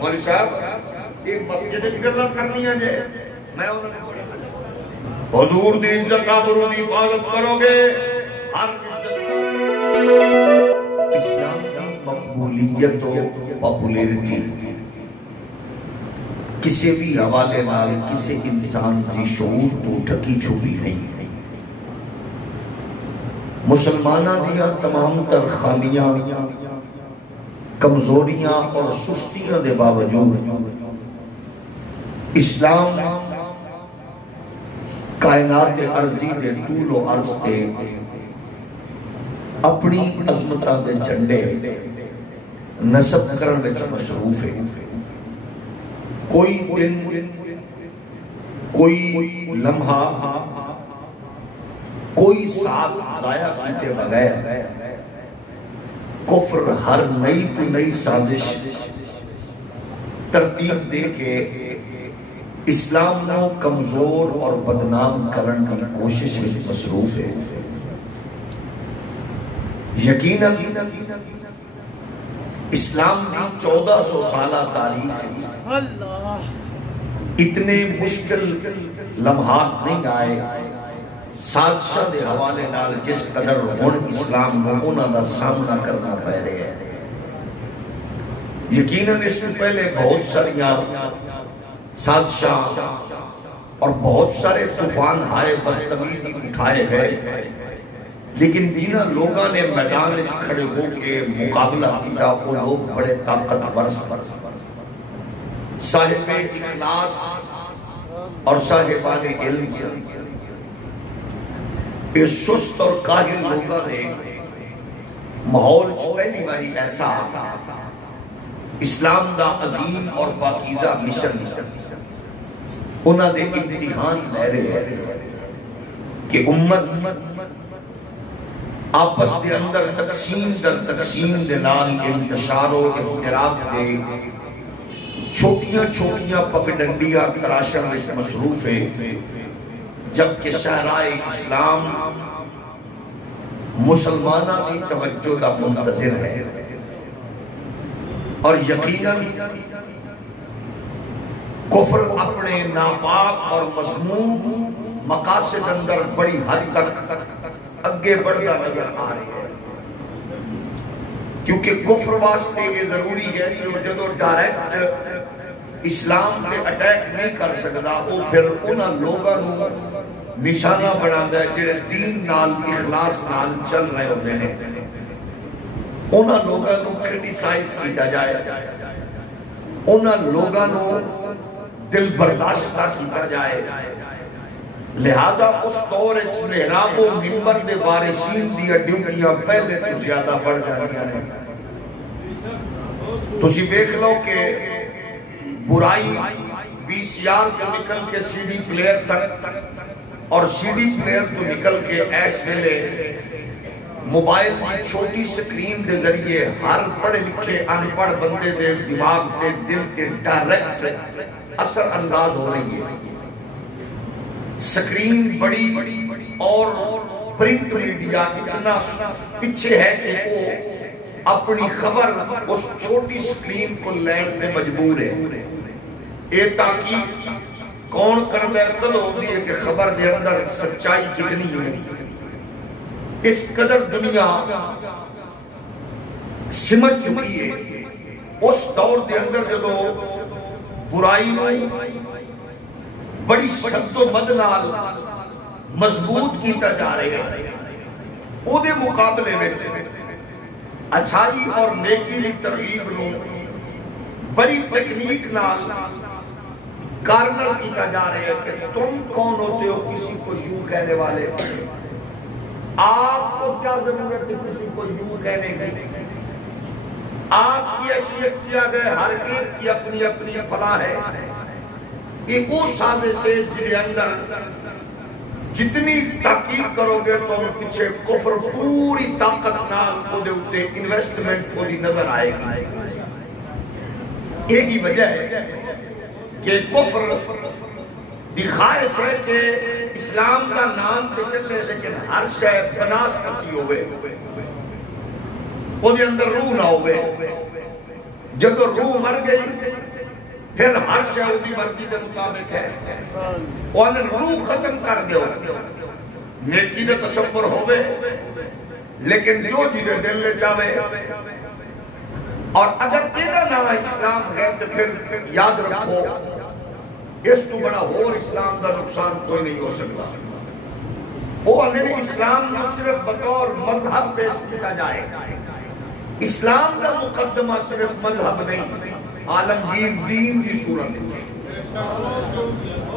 مولوی صاحب ایک مسجد کی گلا کرنی ہے جے میں انہوں نے حضور دی عزت آبرو دی حفاظت کرو گے ہر اسلام کی مقبولیت و پاپولیرٹی کسی بھی حوالے نال کسی انسان کی شعور تو ڈھکی چھپی نہیں. مسلمانہ دیا تمام تر خامیاں کمزوریاں اور سستیاں دے باوجود اسلام کائنات عرضی دے طول و عرض تے اپنی عظمتہ دے جھنڈے نصب کرن وچ مصروف ہے. کوئی دن کوئی لمحہ کوئی ساتھ ضائع کیتے بغیر کفر ہر نئی تو نئی سازش ترتیب دے کے اسلام کو کمزور اور بدنام کرن کی کوشش میں مصروف ہے. یقیناً اسلام کی 1400 سالہ تاریخ اتنے مشکل لمحات نہیں آئے سازشہ دے حوالے نال جس قدر ہن اسلام کو انہاں دا سامنا کرنا پہ رہے ہیں. یقیناً اس میں پہلے بہت ساریاں سازشاں اور بہت سارے طوفان ہائے بدتمیزی اٹھائے گئے لیکن جنہاں لوگاں نے میدان وچ کھڑے ہو کے مقابلہ کیا وہ لوگ بڑے طاقتور صاحب اخلاص اور صاحبان علم اس سست اور کاہل لوگاں نے ماحول پہلی باری ایسا اسلام دا عظیم اور پاکیزہ مشن انہاں دے امتحان لے رہے ہیں کہ امت آپس دے اندر تقسیم در تقسیم دے نال انتشار و افتراق دے چھوٹیاں چھوٹیاں پگڈنڈیاں تراشن میں مصروف ہے جبکہ شہرائے اسلام مسلمانہ کی توجہ دا منتظر ہے. اور یقیناً کفر اپنے ناپاک اور مذموم مقاصد اندر بڑی حد تک اگے بڑھتا نظر آ رہی ہے کیونکہ کفر واسطے یہ ضروری ہے کہ جدو ڈائریکٹ اسلام پہ اٹیک نہیں کر سکتا وہ پھر انہاں لوگاں نو نشانہ بناتا ہے جڑے دین نال اخلاص نال چل رہے ہوتے ہیں. انہاں لوگاں نو کرٹیسائز کیا جائے انہاں لوگاں نو دل برداشتہ کیا جائے. لہذا اس دور محراب و منبر دے وارثین دی ڈیوٹیاں پہلے تو زیادہ بڑھ جانیاں ہیں. تسی دیکھ لو کہ برائی وی سی آر کو نکل کے سی ڈی پلیئر تک اور سی ڈی پلیئر تو نکل کے ایس ویلے موبائل کی چھوٹی سکرین دے ذریعے ہر پڑھ لکھے ان پڑھ بندے دے دماغ پہ دل کے ڈائریکٹ اثر انداز ہو رہی ہے. سکرین بڑی اور پرنٹ میڈیا اتنا پیچھے ہے کہ وہ اپنی خبر اس چھوٹی سکرین کو لین میں مجبور ہے. اے تاکہ کون کردہ کل ہوتی ہے کہ خبر دے اندر سچائی کتنی ہے. اس قدر دنیا سمجھ چکی ہے. اس دور دے اندر جدو برائی بڑی شدت و مدنال مضبوط کیتا جا رہے ہیں او دے مقابلے میں اچھائی اور نیکی دی ترغیب نو بڑی تکنیک نال کارنر کیتا جا رہے ہیں کہ تم کون ہوتے ہو کسی کو یوں کہنے والے. آپ کو کیا ضرورت ہے کسی کو یوں کہنے کی. آپ کی حیثیت کیا گئے ہر ایک کی اپنی اپنی فلاح ہے. ایک وہ سازے سے جنہیں اندر جتنی تحقیق کرو گے تو پیچھے کفر پوری طاقت نال کو دے اتے انویسٹمنٹ کو دی نظر آئے گی. یہی وجہ ہے کہ کفر دکھائے سے کہ اسلام کا نام پہ چلے لیکن ہر شے بناسپتی ہوئے وہ دے اندر روح نہ ہوئے. جب روح مر گئی پھر ہر شے اسی مرضی کے مطابق ہے وہ اندر روح ختم کر دیو نیکی دے تصور ہوئے لیکن جو جیدے دل لے چاہے اور اگر تیرا نام اسلام ہے تو پھر یاد رکھو اس تو بڑا اور اسلام دا نقصان کوئی نہیں ہو سکتا وہ اندر اسلام نہ صرف بطور مذہب پیش کیا جائے اسلام کا مقدمہ صرف مذہب نہیں عالمگیر دین کی صورت ہے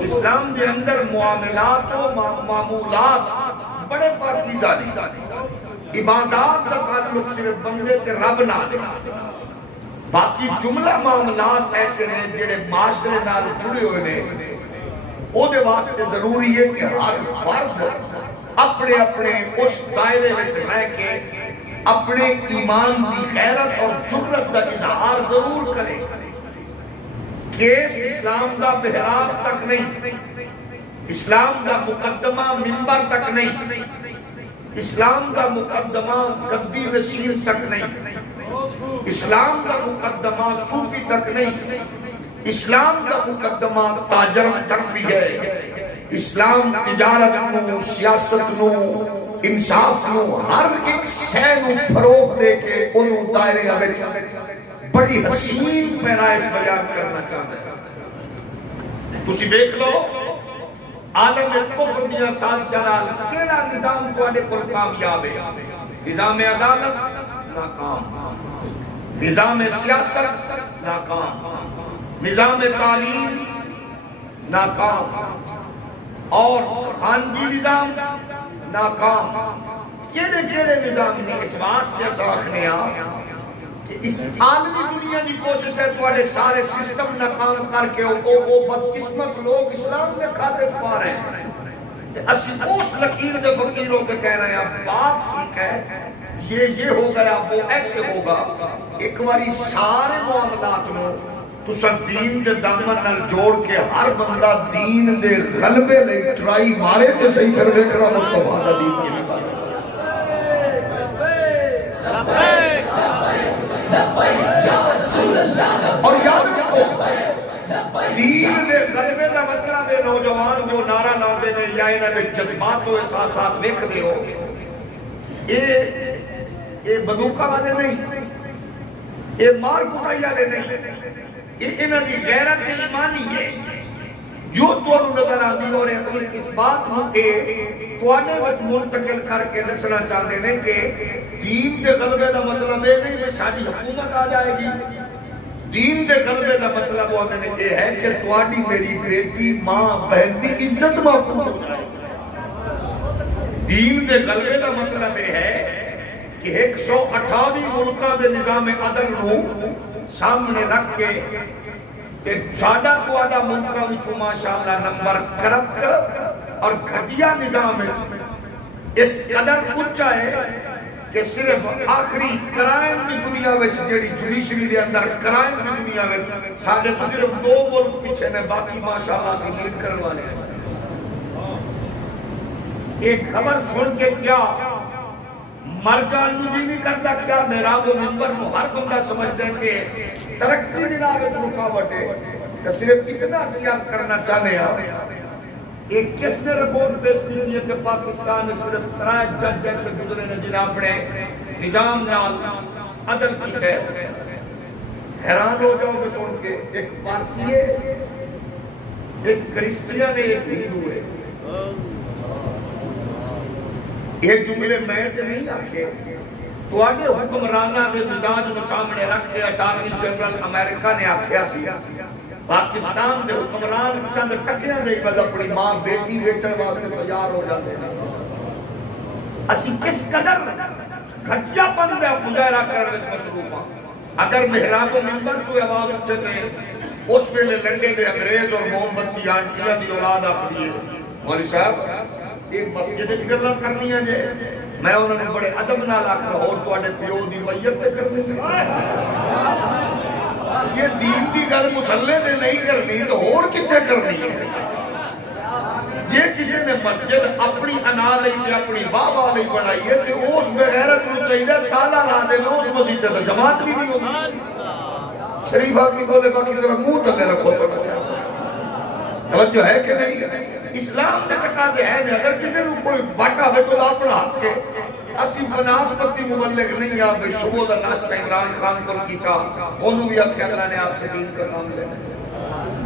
اسلام کے اندر معاملات و معمولات بڑے پاکیزہ نہیں عبادات کا تعلق صرف بندے کے رب نہ باقی جملہ معاملات ایسے ہیں جڑے معاشرے نال جڑے ہوئے ہیں وہ دے واسطے ضروری ہے کہ ہر فرد اپنے اپنے اس دائرے میں رہ کے اپنے ایمان کی غیرت اور جرت کا اظہار ضرور کرے کیس اسلام کا محراب تک نہیں اسلام کا مقدمہ منبر تک نہیں اسلام کا مقدمہ گدی نشین تک نہیں اسلام کا مقدمہ صوفی تک نہیں اسلام کا مقدمہ تاجر تک بھی ہے اسلام تجارت نو سیاست نو انصاف نو ہر ایک شے نو فروغ دے کے انہوں دائرے آگے بڑی حسین پیرائش بیان کرنا چاہتا ہے تسی دیکھ لو عالم کفر دیا سازشان کیڑا نظام تواڈے کول کامیاب ہے نظام عدالت ناکام نظام سیاست ناکام نظام تعلیم ناکام اور خانگی نظام ناکام کیڑے کیڑے نظام نے اس واسطے ساکھنے کہ اس عالمی دنیا کی کوشش ہے تواڈے سارے سسٹم ناکام کر کے وہ بدقسمت لوگ اسلام کے کھاتے پا رہے ہیں اسی اس لکیر دے فقیروں کے کہہ رہے ہیں بات ٹھیک ہے یہ ہو گیا وہ ایسے ہوگا ایک باری سارے معاملات میں تسا دین دے دامن نال جوڑ کے ہر بندہ دین دے غلبے لے ٹرائی مارے تے صحیح کر دیکھنا مصطفیٰ دا دین کی بات اور یاد رکھو دین دے غلبے دا مطلب ہے نوجوان جو نعرہ لاندے نے یا انہاں دے جذبات و احساسات دیکھ رہے ہو یہ بندوقہ والے نہیں یہ مار کٹائی والے نہیں یہ انہاں دی غیرت ایمانی ہے جو تمہیں نظر آتی اور اس بات کے توانے وقت منتقل کر کے دسنا چاہتے ہیں کہ دین کے غلبے کا مطلب یہ نہیں کہ ساری حکومت آ جائے گی دین کے غلبے کا مطلب یہ ہے کہ تواڈی میری بیٹی ماں بہن کی عزت محفوظ ہو جائے دین کے غلبے کا مطلب یہ ہے کہ 128 ملکوں کے نظام عدل کو سامنے رکھ کے کہ ساڈا تواڈا ملکاں وچوں ماشاءاللہ نمبر کرپٹ اور گھٹیا نظام اس قدر اونچا ہے کہ صرف آخری کرائم کی دنیا وچ جڑی جوڈیشری دے اندر کرائم کی دنیا وچ ساڈے صرف 2 ملک پیچھے نے باقی ماشاءاللہ سمجھ کرن والے ہیں ایک خبر سن کے کیا مر جان جی نہیں کرتا کیا محراب و منبر کو ہر بندہ سمجھتے ہیں کہ ترقی جناب رکاوٹ ہے کہ صرف اتنا سیاست کرنا چاہنے ہیں ایک کس نے رپورٹ پیش کی ہے کہ پاکستان میں صرف 3 جج جیسے گزرے نے جناب اپنے نظام نال عدل کی ہے حیران ہو جاؤ گے سن کے ایک پارسی ہے ایک کرسچین ہے ایک ہندو ہے یہ جملے میں تے نہیں آکھے تواڈے حکمرانہ دے مزاج نو سامنے رکھ کے اٹارنی جنرل امریکہ نے آکھیا سی پاکستان دے حکمران چند ٹکیاں دے بس اپنی ماں بیٹی بیچن واسطے تیار ہو جاتے ہیں اسی کس قدر گھٹیا پن دے مظاہرہ کرنے وچ مصروف ہاں اگر محراب و منبر کو آواز اٹھتے اس ویلے لنڈے دے انگریز اور موم بتی آنٹیاں دی اولاد آخری ہے مولوی صاحب ایک مسجد اچھ گلہ کرنی ہے جے میں انہوں نے بڑے عدم نہ لاکھ اور تو آنے پیو دی ویت پہ کرنی ہے یہ دین دی گل مسلح دے نہیں کرنی تو اور کتے کرنی ہے یہ کسی نے مسجد اپنی انا لئی تے اپنی بابا لئی بنائی ہے کہ اس بغیرت کو چاہیے تالا لا دے لو اس مسجد تو جماعت بھی نہیں ہوگی شریف آدمی بولے باقی ذرا منہ تلے رکھو تو توجہ ہے کہ نہیں؟ اسلام نے تقاضے ہیں اگر کسی نے کوئی باٹا ہے تو اپنا حق کے اسی بناسپتی مبلغ نہیں آپ بھئی صبح دا ناشتہ عمران خان کو کیتا انہوں بھی آکھے اللہ نے آپ سے دین کا کام لینا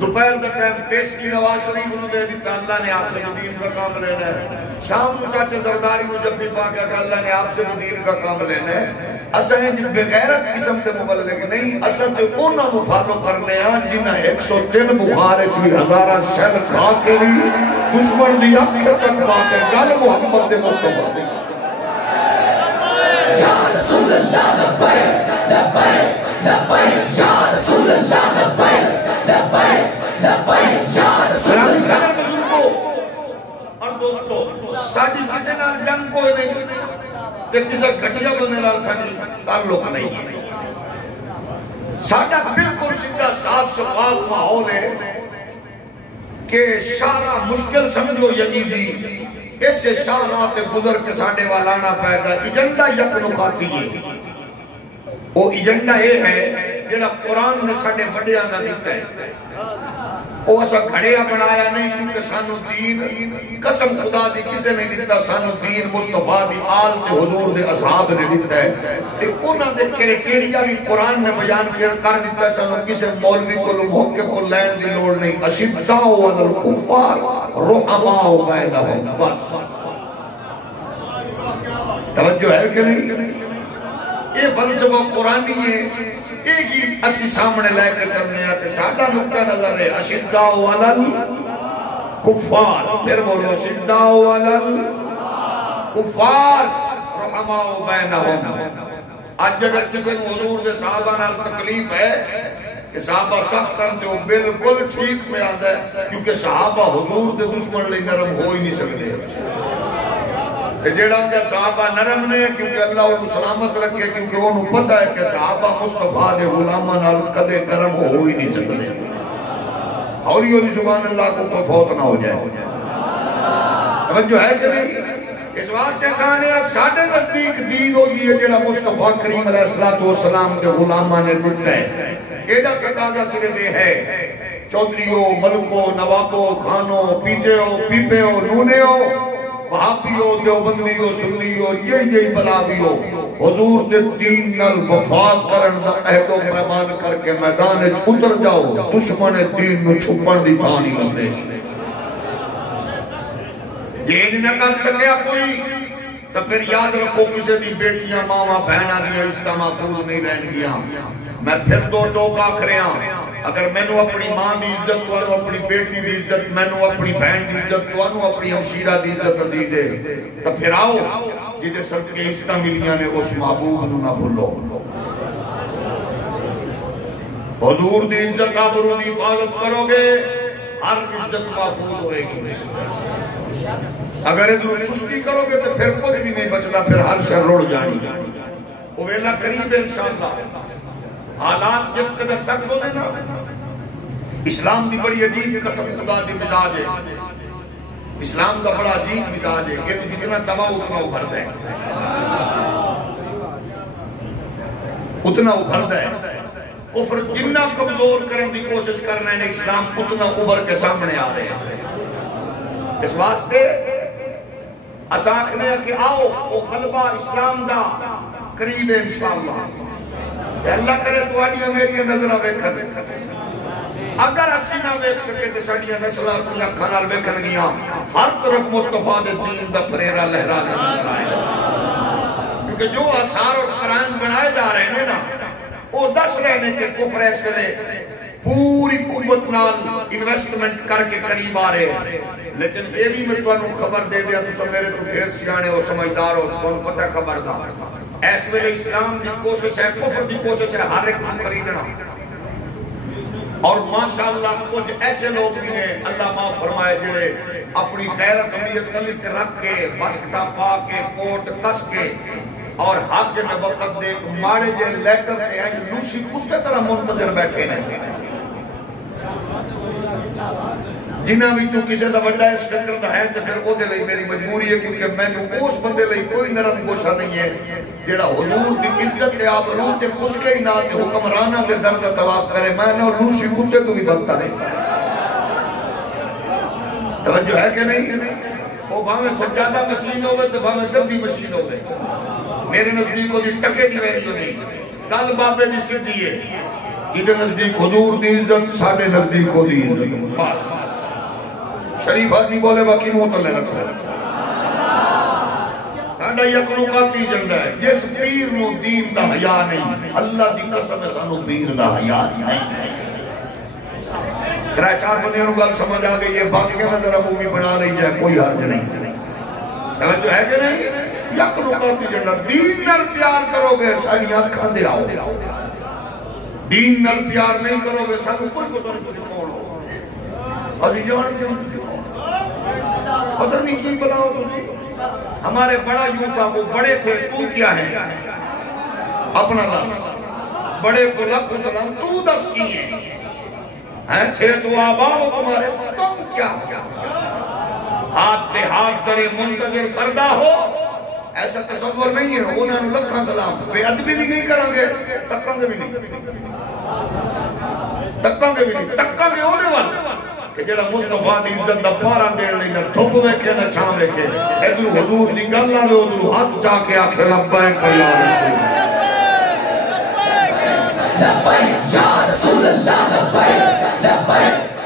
دوپہر دا ٹائم پیش کی نواز شریف انہوں دے دیتا اللہ نے آپ سے دین کا کام لینا ہے شام کو چاچے درداری کو جب بھی پاکا کہ اللہ نے آپ سے دین کا کام لینا ہے اسا ہیں جن بغیرت قسم تے مبلغ نہیں اسا تے انہوں نے فالو کرنے ہیں جنہ 103 بخارے کی ہزارہ شہر کھا کے بھی دشمن دی اکھے تک باتے گل محمد دے مصطفیٰ دے یا رسول اللہ لبیک لبیک لبیک یا رسول اللہ لبیک لبیک لبیک یا رسول اللہ اور دوستو ساڑھی کسے نال جنگ کوئی نہیں کہ کسے گھٹیا بنے نال ساڑھی تعلق نہیں ہے ساڑھا بالکل سیدھا صاف شفاف ماحول ہے کہ شارع مشکل سمجھو یزیدی اس سے شاہرات گزر کے ساڑھے والانا پیدا ایجنڈا یک نکاتی ہے وہ ایجنڈا یہ ہے جنہا قرآن نے ساڑھے بڑے آنا دیتا ہے وہ ایسا گھڑیا بنایا نہیں کیونکہ سانو دین قسم خدا دی کسے نہیں دیتا سانو دین مصطفیٰ دی آل کے حضور دے اصحاب نے دیتا ہے کہ انہاں دے کریٹیریا بھی قرآن میں بیان کر دیتا ہے سانو کسے مولوی کو موقع کو لین دی لوڑ نہیں اشداء علی الکفار رحماء بینہم بس توجہ ہے کہ نہیں یہ فلسفہ قرآنی ہے ایک ہی اسی سامنے لے کے چلنے آتے ساڑھا نکتہ نظر ہے اشداء علی الکفار پھر بولو اشداء علی الکفار رحماء بینہم آج اگر کسی حضور دے صحابہ نال تکلیف ہے کہ صحابہ سخت کرتے ہو بالکل ٹھیک میں آتا ہے کیونکہ صحابہ حضور دے دشمن لئے نرم ہو ہی نہیں سکتے جیڑا ان کے صحابہ نرم نے کیونکہ اللہ انہوں سلامت رکھے کیونکہ انہوں پتہ ہے کہ صحابہ مصطفیٰ دے غلامہ نال کدے نرم ہو ہی نہیں سکتے ہولی ہولی سبحان اللہ کو فوت نہ ہو جائے توجہ ہے کہ نہیں اس واسطے کہانے ساڑھے نزدیک دین ہوگی ہے جیڑا مصطفیٰ کریم علیہ السلام دے غلامہ نے دیتا ہے ایدہ تقاضا صرف یہ ہے چودریوں ملکوں نوابوں خانوں پیپےوں نونےوں وہابیوں دیوبندیوں سنیوں یہ بلاویوں حضور دے دین نال وفا کرن دا عہد و پیمان کر کے میدان اتر جاؤ دشمن دین نو چھپن دی تھانی لندے یہ نہ کر سکیا کوئی تو پھر یاد رکھو کسے دی بیٹیاں ماما بہنا دیا اس کا محفوظ نہیں رہن گیا میں پھر دو ٹوک آکھریاں اگر میں نو اپنی ماں دی عزت تو انو اپنی بیٹی دی عزت میں نو اپنی بہن دی عزت تو انو اپنی ہمشیرہ دی عزت عزیز ہے تو پھر آؤ جیدے سب کے عزتہ ملیاں نے اس محبوب نو نہ بھولو حضور دی عزت آبرو دی حفاظت کرو گے ہر عزت محفوظ ہوئے گی اگر ادھر سستی کرو گے تو پھر کچھ بھی نہیں بچنا پھر ہر شر روڑ جانی وہ ویلہ قریب ہے انشاءاللہ حالات جس قدر سخت ہونے نا اسلام کی بڑی عجیب قسم خدا دی مزاج ہے اسلام کا بڑا عجیب مزاج ہے کہ جتنا دبا اتنا ابھرد ہے اتنا ابھرد ہے کفر جنہ کمزور کرنے کی کوشش کرنے نے اسلام اتنا ابھر کے سامنے آ رہے ہیں اس واسطے اساکھنے کہ آؤ وہ غلبہ اسلام دا قریب ہے انشاءاللہ اللہ کرے تو آڑیاں میری نظرہ بیکھن اگر اسی نہ بیک سکے تو ساڑیاں نسلہ اپنی اکھانال بیکھن گیا ہر طرف مصطفیٰ دے دین دا پریرہ لہرانے نظر آئے کیونکہ جو آثار اور قرآن بنائے جا رہے ہیں نا وہ دس رہنے کے کفر اس ویلے پوری قوت نال انویسٹمنٹ کر کے قریب آ رہے ہیں لیکن یہ بھی میں تو انہوں خبر دے دیا تو سب میرے تو گھیر سیانے اور سمجھدار ہو تو انہوں پتہ خبر دا ایس ویلے اسلام دی کوشش ہے کفر دی کوشش ہے ہر ایک کو خریدنا اور ماشاءاللہ کچھ ایسے لوگ بھی ہیں اللہ معاف فرمائے جڑے اپنی خیرت امیت تلک رکھ کے بسکتا پا کے کوٹ کس کے اور حق میں وقت دے مارے جے لیٹر تے ہیں لوسی کتے طرح منتظر بیٹھے ہیں جنہاں وچوں کسے دا بڑا اس فکر دا ہے تو پھر وہ دے لئی میری مجبوری ہے، کیونکہ میں نے اس بندے لئی کوئی نرم گوشہ نہیں ہے جیڑا حضور دی عزت تے آپ روح تے خسکے ہی نہ تے حکمرانہ دے درد طواف کرے، میں نے لوسی خسے تو بھی بنتا نہیں۔ توجہ ہے کہ نہیں؟ وہ بھاویں سجادہ مشین ہوئے تو بھاویں گدی مشین ہوئے، میرے نزدیک کو دی ٹکے دی ویلیو نہیں، گل بابے دی سدھی ہے، جدے نزدیک حضور دی عزت ساڑھے نزدیک ہو دی عزت، بس شریف آدمی بولے باقی موتلے رکھو۔ ساڑھا یکنو قاتی جنڈا ہے، جس پیر نو دین دا حیاء نہیں، اللہ دی قسم سانو پیر دا حیاء نہیں۔ ترہ چار بندیاں نو گل سمجھ آگئی ہے، باقی نظر مووی بنا رہی ہے، کوئی حرج نہیں۔ توجہ ہے کہ نہیں؟ یکنو قاتی جنڈا، دین نال پیار کرو گے ساڑھی آنکھاں دے آؤ، دین نال پیار نہیں کرو گے سانو کوئی پتہ نہیں کچھ کون ہو، ابھی جان کیوں پتہ نہیں کی بلاؤ تمہیں۔ ہمارے بڑا یوں تھا، وہ بڑے تھے، تو کیا ہے اپنا دس، بڑے کو لکھ سلام تو دس کی ہیں، تھے تو آبا وہ تمہارے، تم کیا ہاتھ تے ہاتھ درے منتظر فردہ ہو، ایسا تصور نہیں ہے۔ انہوں نے لکھا سلام، بے ادبی بھی نہیں کریں گے، تکاں گے بھی نہیں، تکاں گے بھی نہیں، تکاں گے ہونے والا کہ جڑا مصطفیٰ دی عزت دا پارا دین لئی نہ دھوپ ویکھے نہ چھاں ویکھے، ادھر حضور دی گل آوے ادھر ہاتھ جا کے آکھے لبیک یا رسول لبیک یا رسول اللہ، لبیک لبیک